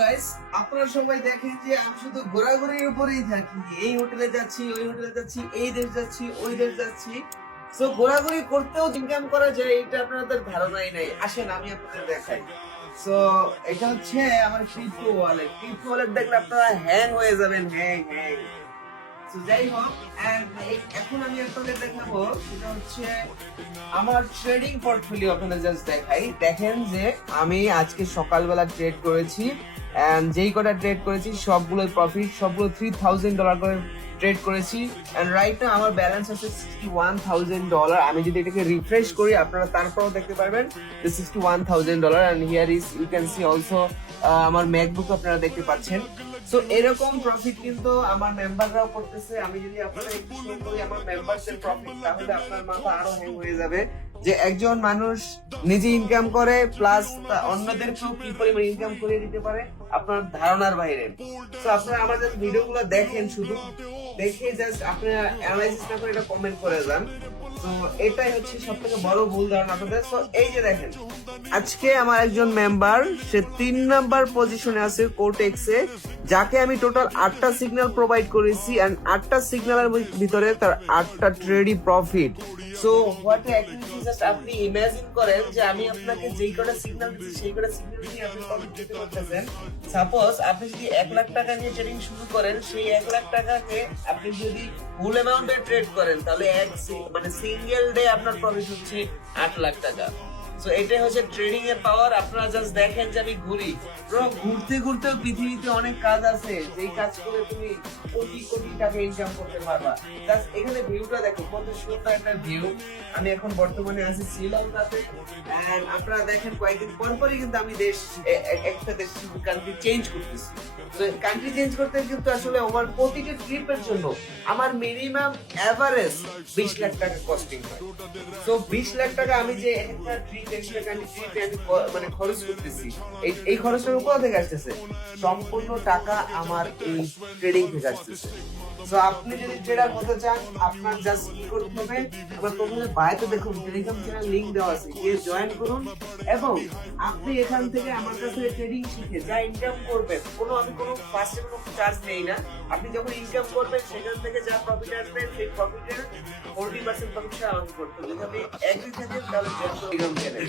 Guys, আপনারা সবাই দেখেন যে আমি শুধু ঘোরাঘুরির উপরেই থাকি। এই হোটেলে যাচ্ছি, ওই হোটেলে যাচ্ছি, এই দেশ যাচ্ছি, ওই দেশ যাচ্ছি। সো ঘোরাঘুরি করতেও ইনকাম করা যায়, এটা আপনাদের ধারণাই নাই। আসেন আমি আপনাদের দেখাই। সো এটা হচ্ছে আমার ক্রিপ্টো ওয়ালেট। ক্রিপ্টো ওয়ালেট দেখলে আপনারা হ্যাং হয়ে যাবেন, হ্যাং হ্যাং। তো যাই হোক, এখন আমি আপনাদের দেখাবো সেটা হচ্ছে আমার ট্রেডিং পোর্টফোলিও। আপনাদের জাস্ট দেখাই, দেখেন যে আমি আজকে সকালবেলা ট্রেড করেছি এন্ড যেই কটা ট্রেড করেছি সবগুলোই প্রফিট, সবগুলো $3000 করে ট্রেড করেছি। এন্ড রাইট নাও আমার ব্যালেন্স আছে $61,000। আমি যদি এটাকে রিফ্রেশ করি আপনারা তারপরেও দেখতে পারবেন যে $61,000। And here is you can see also আমার ম্যাকবুক আপনারা দেখতে পাচ্ছেন। সো এরকম প্রফিট কিন্তু আমার মেম্বাররাও করতেছে। আমি যদি আপনাদের একটু শুরু করি আমার মেম্বারদের প্রফিট, তাহলে আপনার মাথা আরো হ্যাং হয়ে যাবে যে একজন মানুষ নিজে ইনকাম করে প্লাস অন্যদেরকেও কি পরিমাণ ইনকাম করে দিতে পারে আপনার ধারণার বাইরে। তো আপনারা আমাদের ভিডিওগুলো দেখেন, শুধু দেখে জাস্ট আপনারা অ্যানালাইসিস না করে এটা কমেন্ট করে যান। তো এটাই হচ্ছে সবথেকে বড় ভুল ধারণা আপনাদের। তো এই যে দেখেন, আজকে আমার একজন মেম্বার সে 3 নাম্বার পজিশনে আছে কোটেক্সে, যাকে আমি টোটাল 8টা সিগন্যাল প্রোভাইড করেছি এন্ড 8টা সিগন্যালের ভিতরে তার 8টা ট্রেডই profit. So what activity, just আপনি ইমাজিন করেন যে আমি আপনাকে যেই কটা সিগন্যাল দিচ্ছি সেই কটা সিগন্যাল দিয়ে আপনি প্রফিট পেতে পারতেছেন। সাপোজ আপনি যদি 1 লাখ টাকা নিয়ে ট্রেডিং শুরু করেন, সেই 1 লাখ টাকাকে আপনি যদি ফুল অ্যামাউন্টে ট্রেড করেন তাহলে সিঙ্গেল ডে আপনার প্রফিট হচ্ছে 8 লাখ টাকা। সো এটাই হচ্ছে ট্রেডিং এর পাওয়ার। আপনারা জাস্ট দেখেন যে আমি ঘুরি, ঘুরতে ঘুরতে পৃথিবীতে অনেক কাজ আছে যেই কাজ করে তুমি কোটি কোটি টাকা ইনকাম করতে পারবা। জাস্ট এখানে ভিউটা দেখো, কত সুন্দর একটা ভিউ। আমি এখন বর্তমানে আছি শ্রীলঙ্কাতে এন্ড আপনারা দেখেন কয়েকদিন পর পরই কিন্তু আমি একটা দেশ কান্ট্রি চেঞ্জ করতেছি। তো কান্ট্রি চেঞ্জ করতে কিন্তু আসলে আমার প্রতিটা ট্রিপের জন্য আমার মিনিমাম এভারেজ 20 লাখ টাকা কস্টিং হয়। তো 20 লাখ টাকা আমি যে একটা ট্রিপ মানে খরচ করতেছি, এই খরচটা কোথা থেকে আসতেছে? সম্পূর্ণ টাকা আমার এই ট্রেডিং থেকে আসতেছে। তো আপনি যদি ট্রেডার হতে চান, আপনার জাস্ট কি করতে হবে, আমার প্রথমে বায়োতে দেখুন টেলিগ্রাম চ্যানেল লিংক দেওয়া আছে, গিয়ে জয়েন করুন এবং আপনি এখান থেকে আমার কাছে ট্রেডিং শিখে যা ইনকাম করবেন, আমি কোনো ফার্স্টে কোনো চার্জ নেই না। আপনি যখন ইনকাম করবেন সেখান থেকে যা প্রফিট আসবে সেই প্রফিটের 40% প্রফিট আমাকে করতে হবে। যদি আপনি এগ্রি থাকেন তাহলে জয়েন করুন টেলিগ্রাম চ্যানেল।